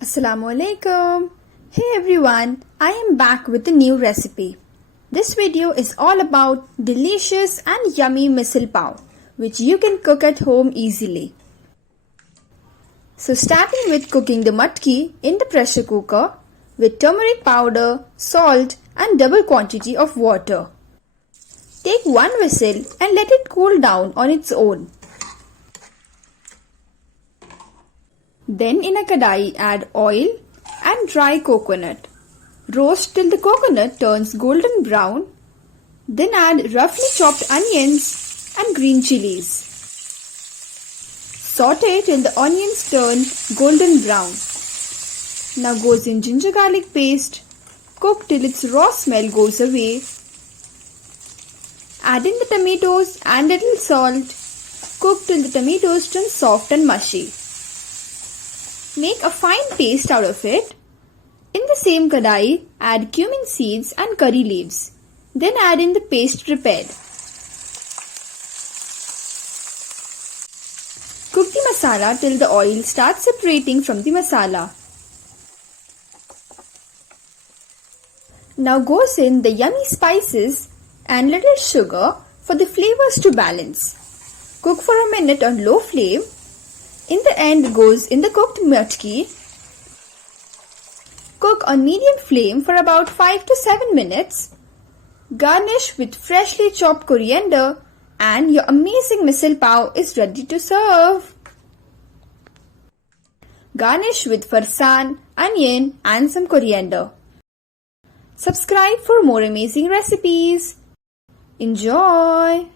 Assalamualaikum. Hey everyone, I am back with a new recipe. This video is all about delicious and yummy misal pav, which you can cook at home easily. So starting with cooking the matki in the pressure cooker with turmeric powder, salt and double quantity of water. Take one whistle and let it cool down on its own. Then in a kadai add oil and dry coconut. Roast till the coconut turns golden brown. Then add roughly chopped onions and green chillies. Saute till the onions turn golden brown. Now goes in ginger garlic paste. Cook till its raw smell goes away. Add in the tomatoes and little salt. Cook till the tomatoes turn soft and mushy. Make a fine paste out of it. In the same kadai, add cumin seeds and curry leaves. Then add in the paste prepared. Cook the masala till the oil starts separating from the masala. Now goes in the yummy spices and little sugar for the flavors to balance. Cook for a minute on low flame. In the end goes in the cooked matki. Cook on medium flame for about 5 to 7 minutes. Garnish with freshly chopped coriander and your amazing misal pav is ready to serve. Garnish with farsan, onion and some coriander. Subscribe for more amazing recipes. Enjoy!